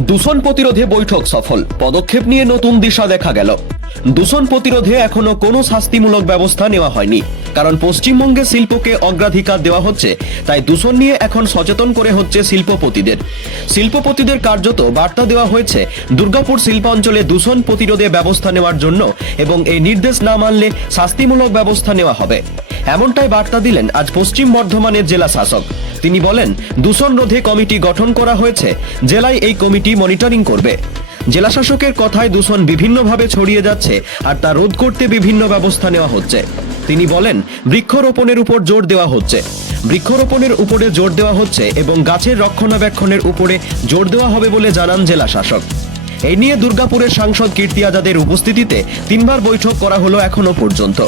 দূষণ প্রতিরোধে বৈঠক সফল। পদক্ষেপ নিয়ে নতুন দিশা দেখা গেল। দূষণ প্রতিরোধে এখনও কোনো শাস্তিমূলক ব্যবস্থা নেওয়া হয়নি। কারণ পশ্চিমবঙ্গে শিল্পকে অগ্রাধিকার দেওয়া হচ্ছে, তাই দূষণ নিয়ে এখন সচেতন করে হচ্ছে শিল্পপতিদের। শিল্পপতিদের কার্যত বার্তা দেওয়া হয়েছে, দুর্গাপুর শিল্পাঞ্চলে দূষণ প্রতিরোধে ব্যবস্থা নেওয়ার জন্য এবং এই নির্দেশ না মানলে শাস্তিমূলক ব্যবস্থা নেওয়া হবে। এমনটাই বার্তা দিলেন আজ পশ্চিম বর্ধমানের জেলা শাসক। তিনি বলেন, দূষণ রোধে কমিটি গঠন করা হয়েছে, জেলায় এই কমিটি মনিটরিং করবে। জেলা শাসকের কথায় দূষণ বিভিন্নভাবে ছড়িয়ে যাচ্ছে আর তা রোধ করতে বিভিন্ন ব্যবস্থা নেওয়া হচ্ছে। তিনি বলেন, বৃক্ষরোপণের উপর জোর দেওয়া হচ্ছে। বৃক্ষরোপণের উপরে জোর দেওয়া হচ্ছে এবং গাছের রক্ষণাবেক্ষণের উপরে জোর দেওয়া হবে বলে জানান জেলা শাসক এই নিয়ে দুর্গাপুরের সাংসদ কীর্তি আজাদের উপস্থিতিতে তিনবার বৈঠক করা হলো এখনও পর্যন্ত।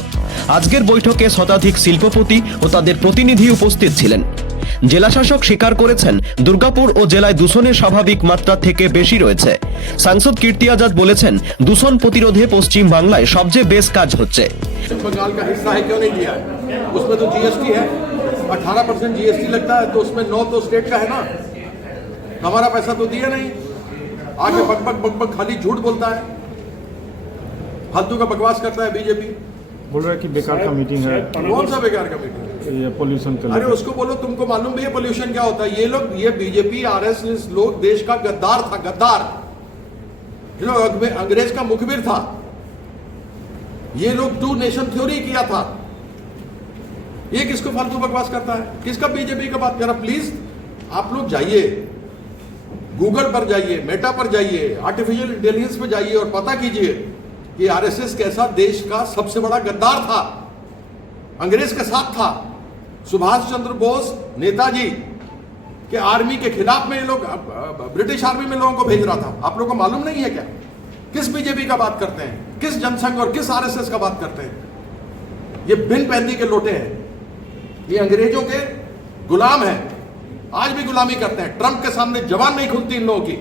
আজকের বৈঠকে শতাধিক শিল্পপতি ও তাদের প্রতিনিধি উপস্থিত ছিলেন। জেলাশাসক স্বীকার করেছেন দুর্গাপুর ও জেলায় দূষণের স্বাভাবিক মাত্রা থেকে বেশি রয়েছে সাংসদ কীর্তি আজাদ বলেছেন দূষণ প্রতিরোধে পশ্চিম বাংলায় সবচেয়ে বেশ কাজ হচ্ছে पश्चिम बंगाल का हिस्सा है क्यों नहीं दिया है उसमें तो जीएसटी है 18 परसेंट जीएसटी लगता है तो उसमें नौ तो स्टेट का है ना हमारा पैसा तो दिया नहीं आगे बक बक बक बक खाली झूठ बोलता है फालतू का बकवास करता है बीजेपी बोल रहा है कि बेकार का मीटिंग है। कौन सा बेकार का मीटिंग ये पोल्यूशन के अरे उसको बोलो तुमको मालूम भी है पोल्यूशन क्या होता है? ये लोग ये बीजेपी आरएसएस लोग देश का गद्दार था गद्दार। ये लोग अंग्रेज़ का मुखबिर था। ये लोग टू नेशन थ्योरी किया था। ये किसको फालतू बकवास करता है? किसका बीजेपी का बात कर रहा प्लीज़ आप लोग जाइए। गूगल पर जाइए मेटा पर जाइए आर्टिफिशियल इंटेलिजेंस पर जाइए और पता कीजिए। कि आरएसएस कैसा देश का सबसे बड़ा गद्दार था, अंग्रेज़ के साथ था, सुभाष चंद्र बोस नेताजी, के आर्मी के खिलाफ में ये लोग ब्रिटिश आर्मी में लोगों को भेज रहा था। आप लोगों को मालूम नहीं है क्या? किस बीजेपी का बात करते हैं? किस जनसंघ और किस आरएसएस का बात करते हैं? ये बिन पैंदी के लोटे हैं। ये अंग्रेज़ों के गुलाम हैं। आज भी गुलामी करते हैं। ट्रंप के सामने जवान नहीं खुलती इन लोगों की।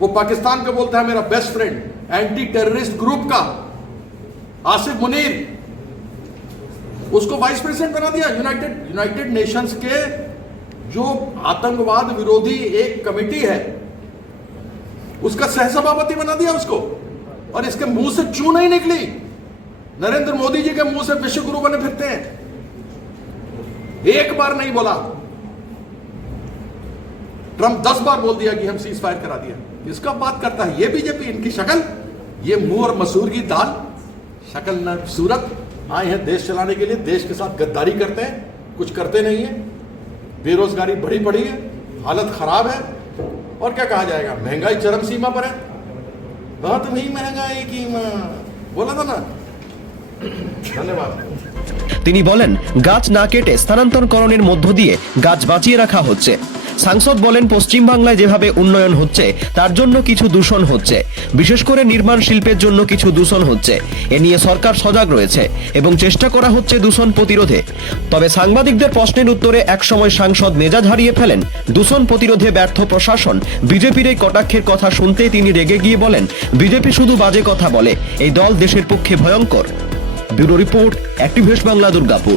वो पाकिस्तान को बोलता है, मेरा best friend anti terrorist group का, आसिफ मुनीर, उसको वाइस प्रेसिडेंट बना दिया यूनाइटेड यूनाइटेड नेशंस के जो आतंकवाद विरोधी एक कमेटी है, उसका सहसभापति बना दिया उसको, और इसके मुँह से चू नहीं निकली। नरेंद्र मोदी जी के मुँह से विश्व गुरु बने फिरते हैं। एक बार नहीं बोला। ट्रंप दस बार बोल दिया कि हम सीज फायर करा दिया। इसका बात करता है ये बीजेपी इनकी शक्ल ये मुंह और मसूर की दाल शक्ल न सूरत आए हैं देश चलाने के लिए देश के साथ गद्दारी करते हैं कुछ करते नहीं है बेरोजगारी बढ़ी पड़ी है हालत खराब है और क्या कहा जाएगा महंगाई चरम सीमा पर है बहुत ही महंगाई की मां बोला था ना धन्यवाद তিনি বলেন গাছ না কেটে স্থানান্তরকরণের মধ্য দিয়ে গাছ বাঁচিয়ে রাখা হচ্ছে সাংসদ বলেন, পশ্চিমবাংলায় যেভাবে উন্নয়ন হচ্ছে, তার জন্য কিছু দূষণ হচ্ছে। বিশেষ করে নির্মাণ শিল্পের জন্য কিছু দূষণ হচ্ছে। এ নিয়ে সরকার সজাগ রয়েছে এবং চেষ্টা করা হচ্ছে দূষণ প্রতিরোধে। তবে সাংবাদিকদের প্রশ্নের উত্তরে একসময় সাংসদ মেজাজ হারিয়ে ফেলেন। দূষণ প্রতিরোধে ব্যর্থ প্রশাসন। বিজেপির এই কটাক্ষের কথা শুনতেই তিনি রেগে গিয়ে বলেন, বিজেপি শুধু বাজে কথা বলে, এই দল দেশের পক্ষে ভয়ঙ্কর। Bureau report activist Bangla, Durgapur.